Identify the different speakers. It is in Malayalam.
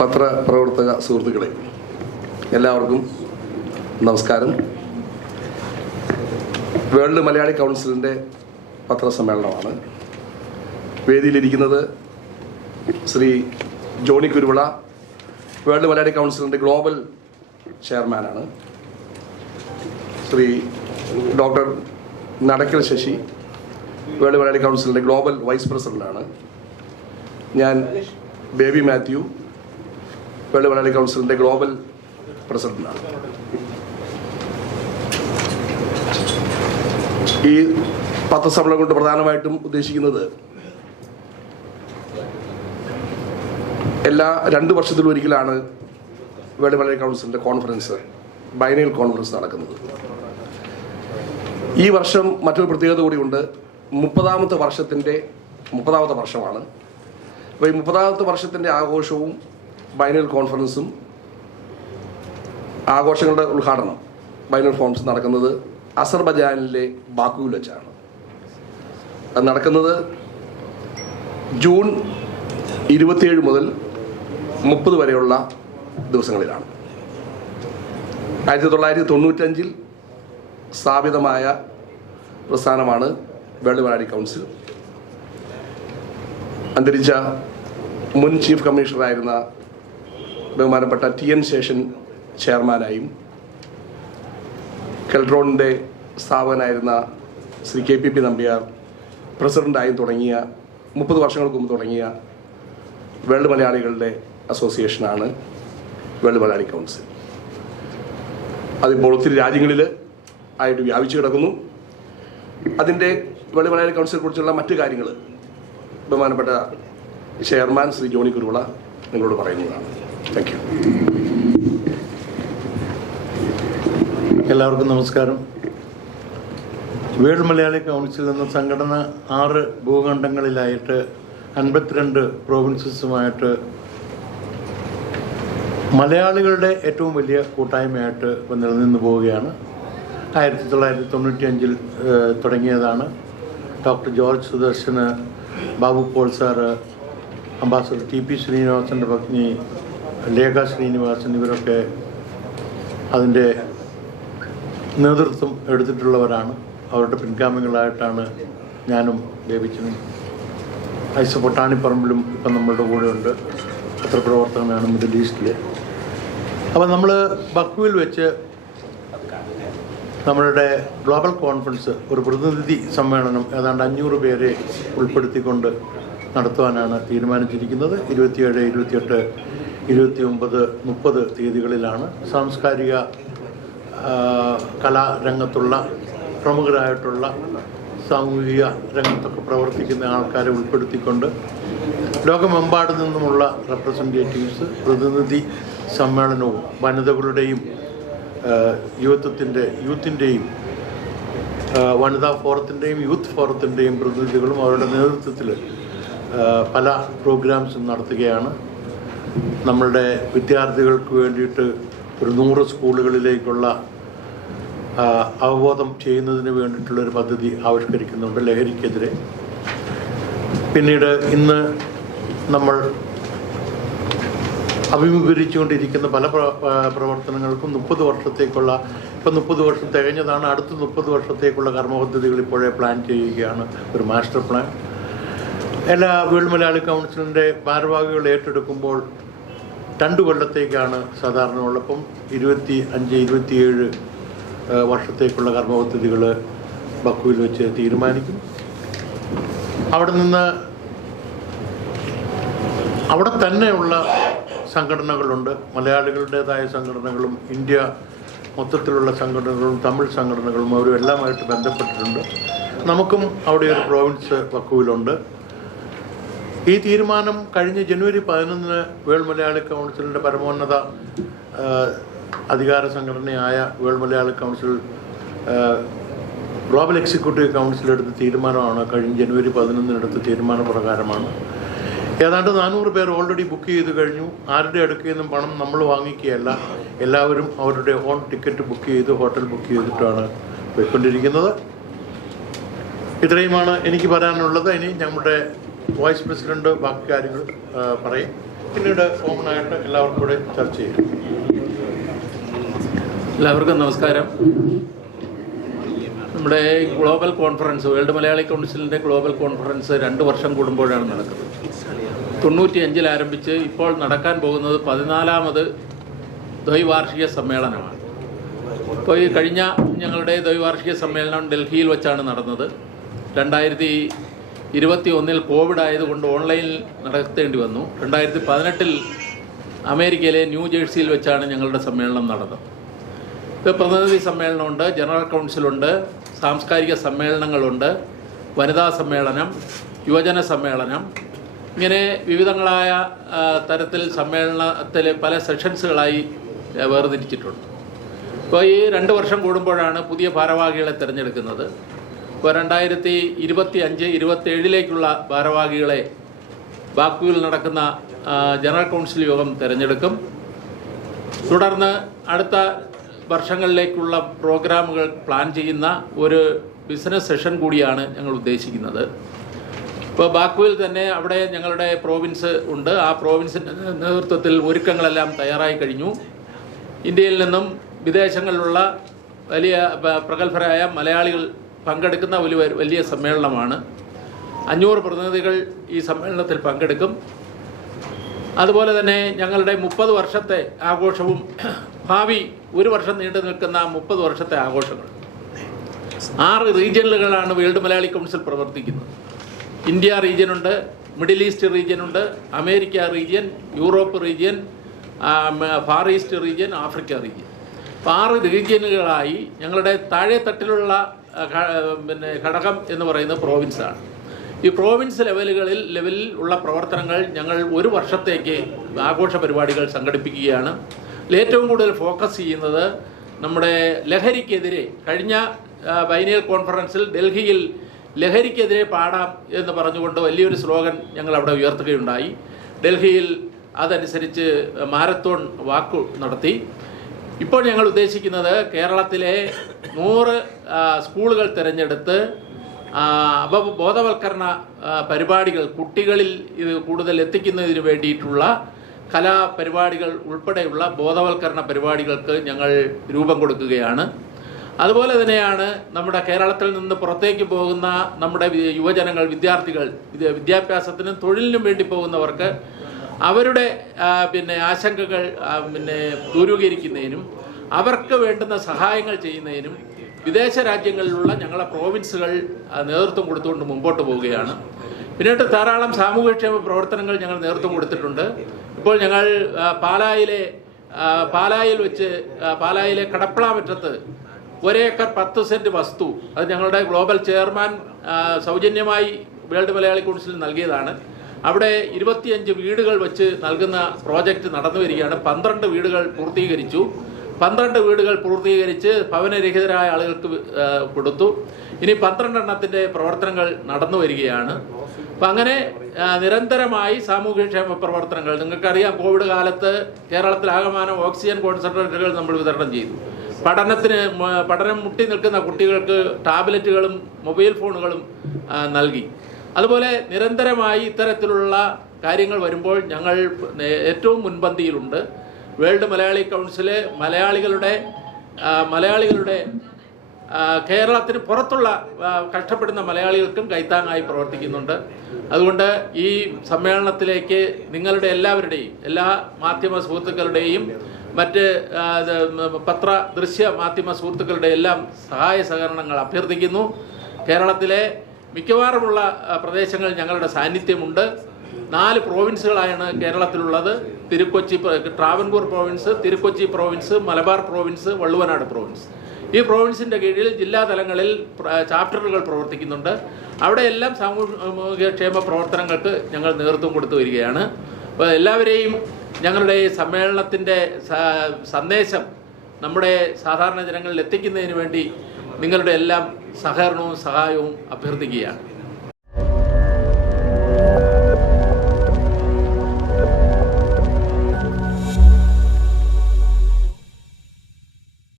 Speaker 1: പത്രപ്രവർത്തക സുഹൃത്തുക്കളെ എല്ലാവർക്കും നമസ്കാരം. വേൾഡ് മലയാളി കൗൺസിലിന്റെ പത്രസമ്മേളനമാണ്. വേദിയിലിരിക്കുന്നത് ശ്രീ ജോണി കുരുവിള വേൾഡ് മലയാളി കൗൺസിലിന്റെ ഗ്ലോബൽ ചെയർമാനാണ്. ശ്രീ ഡോക്ടർ നടക്കൽ ശശി വേൾഡ് മലയാളി കൗൺസിലിന്റെ ഗ്ലോബൽ വൈസ് പ്രസിഡന്റാണ് ഞാൻ ബേബി മാത്യു വേൾഡ് മലയാളി കൗൺസിലിന്റെ ഗ്ലോബൽ പ്രസിഡന്റാണ്. ഈ പത്രസമ്മേളനം കൊണ്ട് പ്രധാനമായിട്ടും ഉദ്ദേശിക്കുന്നത് എല്ലാ രണ്ട് വർഷത്തിലും ഒരിക്കലാണ് വേൾഡ് മലയാളി കൗൺസിലിന്റെ കോൺഫറൻസ് ബൈനൽ കോൺഫറൻസ് നടക്കുന്നത്. ഈ വർഷം മറ്റൊരു പ്രത്യേകത കൂടിയുണ്ട്. മുപ്പതാമത്തെ വർഷത്തിന്റെ മുപ്പതാമത്തെ വർഷമാണ്. അപ്പോൾ ഈ മുപ്പതാമത്തെ വർഷത്തിന്റെ ആഘോഷവും ബൈനൽ കോൺഫറൻസും ആഘോഷങ്ങളുടെ ഉദ്ഘാടനം ബൈനൽ കോൺഫറൻസ് നടക്കുന്നത് അസർബജാനിലെ ബാക്കുവിൽ വെച്ചാണ്. അത് നടക്കുന്നത് ജൂൺ ഇരുപത്തിയേഴ് മുതൽ മുപ്പത് വരെയുള്ള ദിവസങ്ങളിലാണ്. ആയിരത്തി തൊള്ളായിരത്തി തൊണ്ണൂറ്റഞ്ചിൽ സ്ഥാപിതമായ പ്രസ്ഥാനമാണ് മലയാളി കൗൺസിൽ. അന്തരിച്ച മുൻ ചീഫ് കമ്മീഷണറായിരുന്ന ബഹുമാനപ്പെട്ട ടി എൻ ശേഷൻ ചെയർമാനായും കെൽട്രോണിന്റെ സ്ഥാപകനായിരുന്ന Shri K P P Nambiar പ്രസിഡന്റായും തുടങ്ങിയ മുപ്പത് വർഷങ്ങൾക്ക് മുമ്പ് തുടങ്ങിയ വേൾഡ് മലയാളികളുടെ അസോസിയേഷനാണ് വേൾഡ് മലയാളി കൗൺസിൽ. അതിപ്പോൾ ഒത്തിരി രാജ്യങ്ങളിൽ ആയിട്ട് വ്യാപിച്ചു കിടക്കുന്നു. അതിന്റെ വേൾഡ് മലയാളി കൗൺസിലെ കുറിച്ചുള്ള മറ്റു കാര്യങ്ങൾ ബഹുമാനപ്പെട്ട ചെയർമാൻ ശ്രീ ജോണി കുരുവള നിങ്ങളോട് പറയുന്നതാണ്. താങ്ക് യു
Speaker 2: എല്ലാവർക്കും നമസ്കാരം. വേൾഡ് മലയാളി കൗൺസിൽ എന്ന സംഘടന ആറ് ഭൂഖണ്ഡങ്ങളിലായിട്ട് അൻപത്തിരണ്ട് പ്രോവിൻസസുമായിട്ട് മലയാളികളുടെ ഏറ്റവും വലിയ കൂട്ടായ്മയായിട്ട് നിലനിന്ന് പോവുകയാണ്. ആയിരത്തി തൊള്ളായിരത്തി തൊണ്ണൂറ്റി അഞ്ചിൽ തുടങ്ങിയതാണ്. Doctor George Sudarshan Babu Paul sir ambassador T P ശ്രീനിവാസന്റെ പത്നി ലേഖ ശ്രീനിവാസൻ ഇവരൊക്കെ അതിന്റെ നേതൃത്വം എടുത്തിട്ടുള്ളവരാണ്. അവരുടെ പിൻഗാമികളായിട്ടാണ് ഞാനും ബേബിച്ചനും ഐസ പൊട്ടാണിപ്പറമ്പിലും ഇപ്പം നമ്മളുടെ കൂടെയുണ്ട്. പത്രപ്രവർത്തകനാണ് മിഡിൽ ഈസ്റ്റിൽ അപ്പോൾ നമ്മൾ ബക്കുവിൽ വെച്ച് നമ്മളുടെ ഗ്ലോബൽ കോൺഫറൻസ് ഒരു പ്രതിനിധി സമ്മേളനം ഏതാണ്ട് അഞ്ഞൂറ് പേരെ ഉൾപ്പെടുത്തിക്കൊണ്ട് നടത്തുവാനാണ് തീരുമാനിച്ചിരിക്കുന്നത്. ഇരുപത്തിയേഴ് ഇരുപത്തിയെട്ട് ഇരുപത്തി ഒമ്പത് മുപ്പത് തീയതികളിലാണ് സാംസ്കാരിക കലാരംഗത്തുള്ള പ്രമുഖരായിട്ടുള്ള സാമൂഹിക രംഗത്തൊക്കെ പ്രവർത്തിക്കുന്ന ആൾക്കാരെ ഉൾപ്പെടുത്തിക്കൊണ്ട് ലോകമെമ്പാട് നിന്നുമുള്ള റെപ്രസെന്റേറ്റീവ്സ് പ്രതിനിധി സമ്മേളനവും വനിതകളുടെയും യുവത്വത്തിന്റെ യൂത്തിന്റെയും വനിതാ ഫോറത്തിന്റെയും യൂത്ത് ഫോറത്തിന്റെയും പ്രതിനിധികളും അവരുടെ നേതൃത്വത്തിൽ പല പ്രോഗ്രാംസും നടത്തുകയാണ്. നമ്മളുടെ വിദ്യാർത്ഥികൾക്ക് വേണ്ടിയിട്ട് ഒരു നൂറ് സ്കൂളുകളിലേക്കുള്ള അവബോധം ചെയ്യുന്നതിന് വേണ്ടിയിട്ടുള്ളൊരു പദ്ധതി ആവിഷ്കരിക്കുന്നുണ്ട് ലഹരിക്കെതിരെ. പിന്നീട് ഇന്ന് നമ്മൾ അഭിമുഖീകരിച്ചുകൊണ്ടിരിക്കുന്ന പല പ്ര- പ്രവർത്തനങ്ങൾക്കും മുപ്പത് വർഷത്തേക്കുള്ള ഇപ്പം മുപ്പത് വർഷം തികഞ്ഞതാണ് അടുത്ത മുപ്പത് വർഷത്തേക്കുള്ള കർമ്മ പദ്ധതികൾ ഇപ്പോഴേ പ്ലാൻ ചെയ്യുകയാണ് ഒരു മാസ്റ്റർ പ്ലാൻ. എല്ലാ വീട് മലയാളി കൗൺസിലിന്റെ ഭാരവാഹികൾ ഏറ്റെടുക്കുമ്പോൾ രണ്ട് കൊല്ലത്തേക്കാണ് സാധാരണ ഉള്ളപ്പം ഇരുപത്തി അഞ്ച് ഇരുപത്തിയേഴ് വർഷത്തേക്കുള്ള കർമ്മപദ്ധതികൾ ബക്കുവിൽ വെച്ച് തീരുമാനിക്കും. അവിടെ നിന്ന് അവിടെ തന്നെയുള്ള സംഘടനകളുണ്ട്. മലയാളികളുടേതായ സംഘടനകളും ഇന്ത്യ മൊത്തത്തിലുള്ള സംഘടനകളും തമിഴ് സംഘടനകളും അവരും എല്ലാമായിട്ട് ബന്ധപ്പെട്ടിട്ടുണ്ട്. നമുക്കും അവിടെ ഒരു പ്രോവിൻസ് വക്കുവിലുണ്ട് ഈ തീരുമാനം കഴിഞ്ഞ ജനുവരി പതിനൊന്നിന് വേൾഡ് മലയാളി കൗൺസിലിന്റെ പരമോന്നത അധികാര സംഘടനയായ world Malayali council global executive council എടുത്ത തീരുമാനമാണ്. കഴിഞ്ഞ ജനുവരി പതിനൊന്നിനെടുത്ത തീരുമാനപ്രകാരമാണ് ഏതാണ്ട് നാനൂറ് പേർ ഓൾറെഡി ബുക്ക് ചെയ്ത് കഴിഞ്ഞു. ആരുടെ അടുക്കൽ നിന്നും പണം നമ്മൾ വാങ്ങിക്കുകയല്ല. എല്ലാവരും അവരുടെ ഓൺ ടിക്കറ്റ് ബുക്ക് ചെയ്ത് ഹോട്ടൽ ബുക്ക് ചെയ്തിട്ടാണ് പോയിക്കൊണ്ടിരിക്കുന്നത്. ഇത്രയുമാണ് എനിക്ക് പറയാനുള്ളത്. ഇനി നമ്മുടെ വൈസ് പ്രസിഡന്റ് ബാക്കി കാര്യങ്ങൾ പറയും. പിന്നീട് കോമണായിട്ട് എല്ലാവർക്കും കൂടെ ചർച്ച ചെയ്യും.
Speaker 3: എല്ലാവർക്കും നമസ്കാരം. നമ്മുടെ ഗ്ലോബൽ കോൺഫറൻസ് വേൾഡ് മലയാളി കൗൺസിലിന്റെ ഗ്ലോബൽ കോൺഫറൻസ് രണ്ട് വർഷം കൂടുമ്പോഴാണ് നടക്കുന്നത്. തൊണ്ണൂറ്റി അഞ്ചിൽ ആരംഭിച്ച് ഇപ്പോൾ നടക്കാൻ പോകുന്നത് പതിനാലാമത് ദ്വൈവാർഷിക സമ്മേളനമാണ്. ഇപ്പോൾ ഈ കഴിഞ്ഞ ഞങ്ങളുടെ ദ്വൈവാർഷിക സമ്മേളനം ഡൽഹിയിൽ വെച്ചാണ് നടന്നത്. രണ്ടായിരത്തി ഇരുപത്തി ഒന്നിൽ കോവിഡ് ആയതുകൊണ്ട് ഓൺലൈനിൽ നടത്തേണ്ടി വന്നു. രണ്ടായിരത്തി പതിനെട്ടിൽ അമേരിക്കയിലെ ന്യൂ ജേഴ്സിയിൽ വെച്ചാണ് ഞങ്ങളുടെ സമ്മേളനം നടന്നത്. ഇപ്പോൾ പ്രതിനിധി സമ്മേളനമുണ്ട് ജനറൽ കൗൺസിലുണ്ട് സാംസ്കാരിക സമ്മേളനങ്ങളുണ്ട് വനിതാ സമ്മേളനം യുവജന സമ്മേളനം. ഇങ്ങനെ വിവിധങ്ങളായ തരത്തിൽ സമ്മേളനത്തിൽ പല സെഷൻസുകളായി വേർതിരിച്ചിട്ടുണ്ട്. ഇപ്പോൾ ഈ രണ്ട് വർഷം കൂടുമ്പോഴാണ് പുതിയ ഭാരവാഹികളെ തിരഞ്ഞെടുക്കുന്നത്. ഇപ്പോൾ രണ്ടായിരത്തി ഇരുപത്തി അഞ്ച് ഇരുപത്തേഴിലേക്കുള്ള ഭാരവാഹികളെ ബാക്കുവിൽ നടക്കുന്ന ജനറൽ കൗൺസിൽ യോഗം തിരഞ്ഞെടുക്കും. തുടർന്ന് അടുത്ത വർഷങ്ങളിലേക്കുള്ള പ്രോഗ്രാമുകൾ പ്ലാൻ ചെയ്യുന്ന ഒരു ബിസിനസ് സെഷൻ കൂടിയാണ് ഞങ്ങൾ ഉദ്ദേശിക്കുന്നത്. ഇപ്പോൾ ബാക്കുവിൽ തന്നെ അവിടെ ഞങ്ങളുടെ പ്രോവിൻസ് ഉണ്ട്. ആ പ്രോവിൻസിന്റെ നേതൃത്വത്തിൽ ഒരുക്കങ്ങളെല്ലാം തയ്യാറായി കഴിഞ്ഞു. ഇന്ത്യയിൽ നിന്നും വിദേശങ്ങളിലുള്ള വലിയ പ്രഗത്ഭരായ മലയാളികൾ പങ്കെടുക്കുന്ന ഒരു വലിയ സമ്മേളനമാണ്. അഞ്ഞൂറ് പ്രതിനിധികൾ ഈ സമ്മേളനത്തിൽ പങ്കെടുക്കും. അതുപോലെ തന്നെ ഞങ്ങളുടെ മുപ്പത് വർഷത്തെ ആഘോഷവും ഭാവി ഒരു വർഷം നീണ്ടു നിൽക്കുന്ന മുപ്പത് വർഷത്തെ ആഘോഷങ്ങൾ. ആറ് റീജിയനുകളാണ് വേൾഡ് മലയാളി കൗൺസിൽ പ്രവർത്തിക്കുന്നത്. ഇന്ത്യ റീജിയനുണ്ട് middle east റീജിയനുണ്ട് America region Europe region far east region Africa region. അപ്പോൾ ആറ് റീജിയനുകളായി ഞങ്ങളുടെ താഴെ തട്ടിലുള്ള ആ, ഘ- പിന്നെ ഘടകം എന്ന് പറയുന്നത് പ്രോവിൻസാണ് ഈ പ്രോവിൻസ് ലെവലുകളിൽ ലെവലിൽ ഉള്ള പ്രവർത്തനങ്ങൾ ഞങ്ങൾ ഒരു വർഷത്തേക്ക് ആഘോഷ പരിപാടികൾ സംഘടിപ്പിക്കുകയാണ്. ഏറ്റവും കൂടുതൽ ഫോക്കസ് ചെയ്യുന്നത് നമ്മുടെ ലഹരിക്കെതിരെ കഴിഞ്ഞ ബൈനിയൽ കോൺഫറൻസിൽ ഡൽഹിയിൽ ലഹരിക്കെതിരെ പാടാം എന്ന് പറഞ്ഞുകൊണ്ട് വലിയൊരു സ്ലോഗൻ ഞങ്ങൾ അവിടെ ഉയർത്തുകയുണ്ടായി. ഡൽഹിയിൽ അതനുസരിച്ച് മാരത്തോൺ വാക്കു നടത്തി. ഇപ്പോൾ ഞങ്ങൾ ഉദ്ദേശിക്കുന്നത് കേരളത്തിലെ നൂറ് സ്കൂളുകൾ തിരഞ്ഞെടുത്ത് ബോധവൽക്കരണ പരിപാടികൾ കുട്ടികളിൽ ഇത് കൂടുതൽ എത്തിക്കുന്നതിന് വേണ്ടിയിട്ടുള്ള കലാപരിപാടികൾ ഉൾപ്പെടെയുള്ള ബോധവൽക്കരണ പരിപാടികൾക്ക് ഞങ്ങൾ രൂപം കൊടുക്കുകയാണ്. അതുപോലെ തന്നെയാണ് നമ്മുടെ കേരളത്തിൽ നിന്ന് പുറത്തേക്ക് പോകുന്ന നമ്മുടെ യുവജനങ്ങൾ വിദ്യാർത്ഥികൾ വിദ്യ- വിദ്യാഭ്യാസത്തിനും തൊഴിലിനും വേണ്ടി പോകുന്നവർക്ക് അവരുടെ പിന്നെ ആശങ്കകൾ പിന്നെ ദൂരീകരിക്കുന്നതിനും അവർക്ക് വേണ്ടുന്ന സഹായങ്ങൾ ചെയ്യുന്നതിനും വിദേശ രാജ്യങ്ങളിലുള്ള ഞങ്ങളെ പ്രോവിൻസുകൾ നേതൃത്വം കൊടുത്തുകൊണ്ട് മുമ്പോട്ട് പോവുകയാണ്. പിന്നീട് ധാരാളം സാമൂഹ്യക്ഷേമ പ്രവർത്തനങ്ങൾ ഞങ്ങൾ നേതൃത്വം കൊടുത്തിട്ടുണ്ട്. ഇപ്പോൾ ഞങ്ങൾ പാലായിലെ പാലായിൽ വെച്ച് പാലായിലെ കടപ്പളാമറ്റത്ത് ഒരേക്കർ പത്ത് സെന്റ് വസ്തു അത് ഞങ്ങളുടെ ഗ്ലോബൽ ചെയർമാൻ സൗജന്യമായി വേൾഡ് മലയാളി കൗൺസിൽ നൽകിയതാണ്. അവിടെ ഇരുപത്തിയഞ്ച് വീടുകൾ വെച്ച് നൽകുന്ന പ്രോജക്റ്റ് നടന്നു വരികയാണ് പന്ത്രണ്ട് വീടുകൾ പൂർത്തീകരിച്ചു. പന്ത്രണ്ട് വീടുകൾ പൂർത്തീകരിച്ച് ഭവനരഹിതരായ ആളുകൾക്ക് കൊടുത്തു. ഇനി പന്ത്രണ്ടെണ്ണത്തിന്റെ പ്രവർത്തനങ്ങൾ നടന്നു വരികയാണ് അപ്പം അങ്ങനെ നിരന്തരമായി സാമൂഹ്യക്ഷേമ പ്രവർത്തനങ്ങൾ. നിങ്ങൾക്കറിയാം കോവിഡ് കാലത്ത് കേരളത്തിലാകമാനം ഓക്സിജൻ കോൺസെൻട്രേറ്ററുകൾ നമ്മൾ വിതരണം ചെയ്തു. പഠനത്തിന് പഠനം മുട്ടി നിൽക്കുന്ന കുട്ടികൾക്ക് ടാബ്ലറ്റുകളും മൊബൈൽ ഫോണുകളും നൽകി. അതുപോലെ നിരന്തരമായി ഇത്തരത്തിലുള്ള കാര്യങ്ങൾ വരുമ്പോൾ ഞങ്ങൾ ഏറ്റവും മുൻപന്തിയിലുണ്ട്. വേൾഡ് മലയാളി കൗൺസിൽ മലയാളികളുടെ മലയാളികളുടെ കേരളത്തിന് പുറത്തുള്ള കഷ്ടപ്പെടുന്ന മലയാളികൾക്കും കൈത്താങ്ങായി പ്രവർത്തിക്കുന്നുണ്ട്. അതുകൊണ്ട് ഈ സമ്മേളനത്തിലേക്ക് നിങ്ങളുടെ എല്ലാവരുടെയും എല്ലാ മാധ്യമ സുഹൃത്തുക്കളുടെയും മറ്റ് പത്ര ദൃശ്യ മാധ്യമ സുഹൃത്തുക്കളുടെ എല്ലാം സഹായ സഹകരണങ്ങൾ അഭ്യർത്ഥിക്കുന്നു. കേരളത്തിലെ മിക്കവാറുമുള്ള പ്രദേശങ്ങൾ ഞങ്ങളുടെ സാന്നിധ്യമുണ്ട്. നാല് പ്രോവിൻസുകളാണ് കേരളത്തിലുള്ളത്. Thirukochi Travancore province Thirukochi province Malabar province Valluvanad province. ഈ പ്രോവിൻസിന്റെ കീഴിൽ ജില്ലാ തലങ്ങളിൽ ചാപ്റ്ററുകൾ പ്രവർത്തിക്കുന്നുണ്ട്. അവിടെയെല്ലാം സാമൂഹികക്ഷേമ പ്രവർത്തനങ്ങൾക്ക് ഞങ്ങൾ നേതൃത്വം കൊടുത്തു വരികയാണ്. അപ്പോൾ എല്ലാവരെയും ഞങ്ങളുടെ സമ്മേളനത്തിന്റെ സന്ദേശം നമ്മുടെ സാധാരണ ജനങ്ങളിൽ എത്തിക്കുന്നതിന് വേണ്ടി നിങ്ങളുടെ എല്ലാം സഹകരണവും സഹായവും അഭ്യർത്ഥിക്കുകയാണ്.